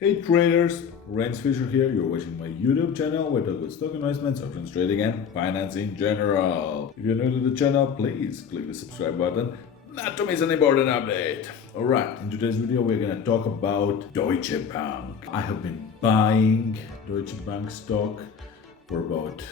Hey traders, Renz Fisher here. You're watching my YouTube channel where I talk about stock investments, options trading, and finance in general. If you're new to the channel, please click the subscribe button not to miss an important update. Alright, in today's video we're gonna talk about Deutsche Bank. I have been buying Deutsche Bank stock for about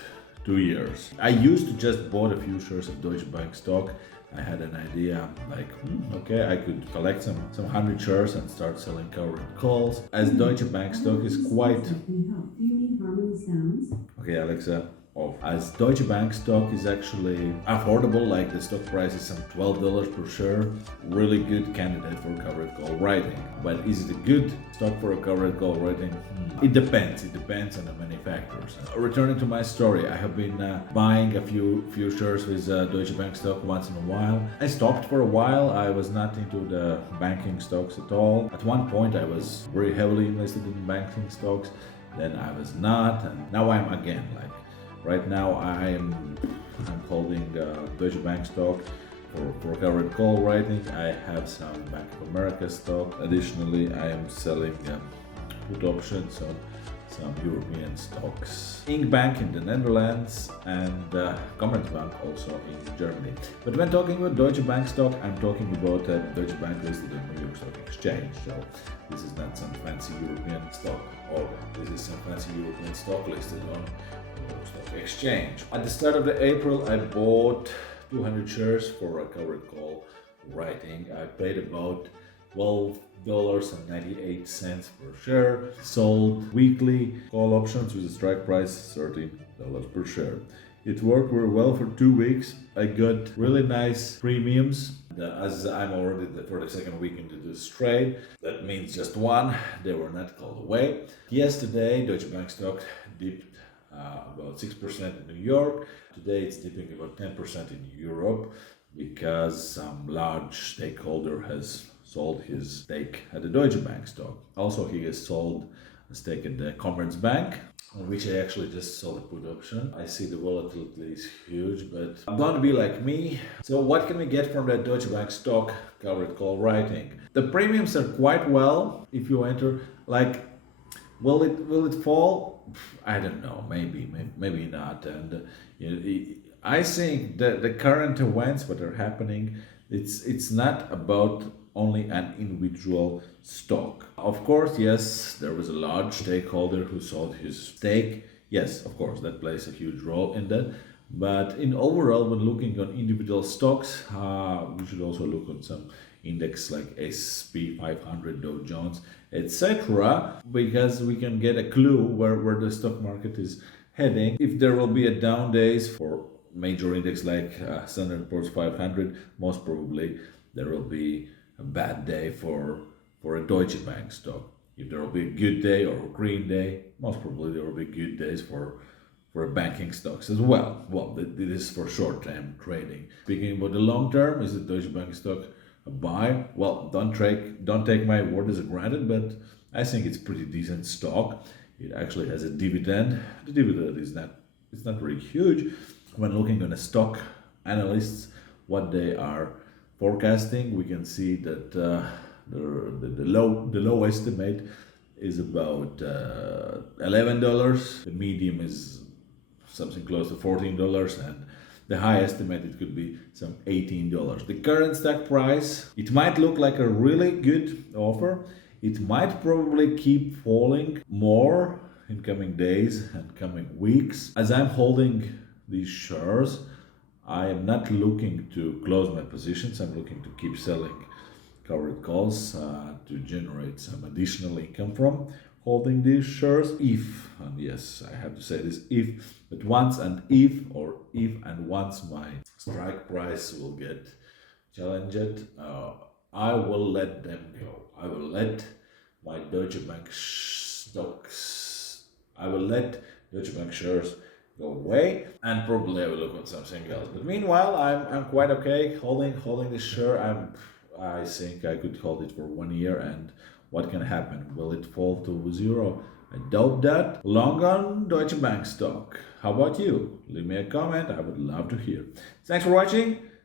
2 years. I used to just bought a few shares of Deutsche Bank stock. I had an idea like, okay, I could collect some 100 shares and start selling covered calls. As Deutsche Bank stock is quite... Do you mean harmony sounds? Okay, Alexa, off. As Deutsche Bank stock is actually affordable, like the stock price is some $12 per share, really good candidate for covered call writing. But is it a good stock for a covered call writing? It depends. It depends on the many factors. Returning to my story, I have been buying a few shares with Deutsche Bank stock once in a while. I stopped for a while. I was not into the banking stocks at all. At one point, I was very heavily invested in banking stocks. Then I was not, and now I'm again. Like right now, I'm holding Deutsche Bank stock for covered call writing. I have some Bank of America stock. Additionally, I am selling put options on some European stocks. Inc. Bank in the Netherlands and Commerzbank also in Germany. But when talking about Deutsche Bank stock, I'm talking about Deutsche Bank listed on New York Stock Exchange. So this is not some fancy European stock, or this is some fancy European stock listed on New York Stock Exchange. At the start of April, I bought 200 shares for a covered call writing. I paid about $12.98 per share. Sold weekly call options with a strike price $13 per share. It worked very well for 2 weeks. I got really nice premiums. As I'm already for the second week into this trade, that means just one. They were not called away. Yesterday, Deutsche Bank stock dipped about 6% in New York. Today, it's dipping about 10% in Europe because some large stakeholder has sold his stake at the Deutsche Bank stock. Also, he has sold a stake in the Commerzbank, on which I actually just sold a put option. I see the volatility is huge, but don't be like me. So what can we get from that Deutsche Bank stock covered call writing? The premiums are quite well if you enter. Like, will it fall? I don't know. Maybe not. And I think that the current events that are happening, it's not about only an individual stock. Of course, yes, there was a large stakeholder who sold his stake. Yes, of course, that plays a huge role in that. But in overall, when looking on individual stocks, we should also look on some index like SP 500, Dow Jones, etc., because we can get a clue where the stock market is heading. If there will be a down days for major index like Standard & Poor's 500, most probably there will be a bad day for a Deutsche Bank stock. If there will be a good day or a green day, most probably there will be good days for banking stocks as well. Well, this is for short-term trading. Speaking about the long term, is the Deutsche Bank stock a buy? Well, don't take my word as a granted, but I think it's pretty decent stock. It actually has a dividend. The dividend is not very huge. When looking on the stock analysts, what they are forecasting, we can see that the low estimate is about $11. The medium is something close to $14, and the high estimate it could be some $18. The current stock price, it might look like a really good offer. It might probably keep falling more in coming days and coming weeks. As I'm holding these shares, I am not looking to close my positions. I'm looking to keep selling covered calls to generate some additional income from holding these shares. If, and yes, I have to say this, if and once my strike price will get challenged, I will let them go. I will let my Deutsche Bank stocks, I will let Deutsche Bank shares go away, and probably I will look at something else. But meanwhile, I'm quite okay holding this share. I think I could hold it for 1 year, and what can happen? Will it fall to zero? I doubt that. Long on Deutsche Bank stock. How about you? Leave me a comment. I would love to hear. Thanks for watching.